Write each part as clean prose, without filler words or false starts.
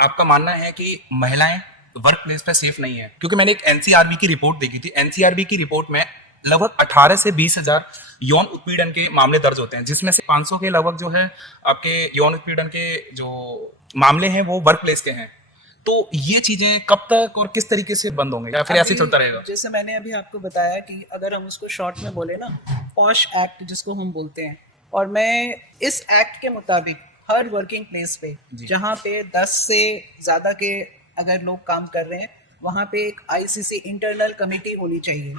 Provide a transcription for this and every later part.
आपका मानना है कि महिलाएं वर्क प्लेस पे सेफ नहीं है? क्योंकि मैंने एक एनसीआरबी की रिपोर्ट देखी थी। एनसीआरबी की रिपोर्ट में लगभग 18 से 20,000 यौन उत्पीड़न के मामले दर्ज होते हैं, जिसमें से 500 के लगभग जो है आपके यौन उत्पीड़न के जो मामले हैं वो वर्क प्लेस के हैं। तो ये चीजें कब तक और किस तरीके से बंद होंगे, या फिर ऐसे चलता रहेगा? जैसे मैंने अभी आपको बताया कि अगर हम उसको शॉर्ट में बोले ना, पॉश एक्ट जिसको हम बोलते हैं, और मैं इस एक्ट के मुताबिक हर वर्किंग प्लेस पे जहाँ पे 10 से ज़्यादा के अगर लोग काम कर रहे हैं, वहाँ पे एक आईसीसी इंटरनल कमेटी होनी चाहिए,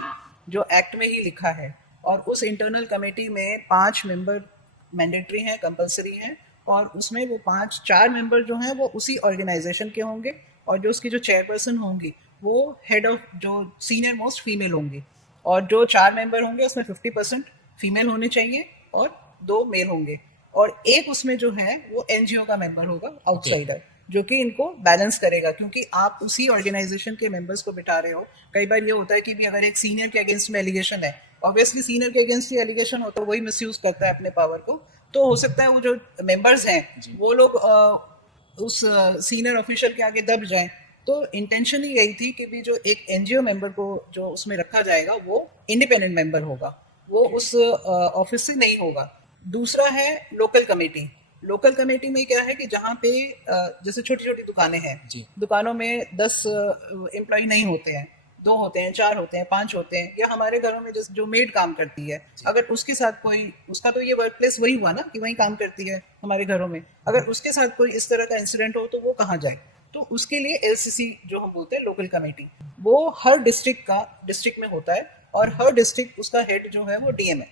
जो एक्ट में ही लिखा है। और उस इंटरनल कमेटी में 5 मेंबर मैंडेटरी हैं, कंपलसरी हैं, और उसमें वो 4 मेंबर जो हैं वो उसी ऑर्गेनाइजेशन के होंगे, और जो उसकी जो चेयरपर्सन होंगी वो हेड ऑफ जो सीनियर मोस्ट फीमेल होंगी, और जो 4 मेंबर होंगे उसमें 50% फीमेल होने चाहिए और 2 मेल होंगे, और एक उसमें जो है वो एनजीओ का मेंबर होगा, आउटसाइडर, जो कि इनको बैलेंस करेगा, क्योंकि आप उसी ऑर्गेनाइजेशन के मेंबर्स को बिठा रहे हो। कई बार ये होता है कि भी अगर एक सीनियर के अगेंस्ट में एलिगेशन है, ऑब्वियसली सीनियर के अगेंस्ट ही एलिगेशन होता है, वही मिसयूज करता है अपने पावर को, तो हो सकता है वो जो मेंबर्स हैं वो लोग उस सीनियर ऑफिशियल के आगे दब जाएं। तो इंटेंशन ही यही थी कि भी जो एक एनजीओ मेंबर को जो उसमें रखा जाएगा वो इंडिपेंडेंट मेंबर होगा, वो उस ऑफिस से नहीं होगा। दूसरा है लोकल कमेटी। लोकल कमेटी में क्या है कि जहाँ पे जैसे छोटी छोटी दुकानें हैं, दुकानों में 10 एम्प्लॉय नहीं होते हैं, 2 होते हैं, 4 होते हैं, 5 होते हैं, या हमारे घरों में जो मेड काम करती है, अगर उसके साथ कोई, उसका तो ये वर्क प्लेस वही हुआ ना कि वही काम करती है हमारे घरों में, अगर उसके साथ कोई इस तरह का इंसिडेंट हो तो वो कहाँ जाए? तो उसके लिए एलसीसी जो हम बोलते हैं लोकल कमेटी, वो हर डिस्ट्रिक्ट में होता है, और हर डिस्ट्रिक्ट उसका हेड जो है वो डीएम है।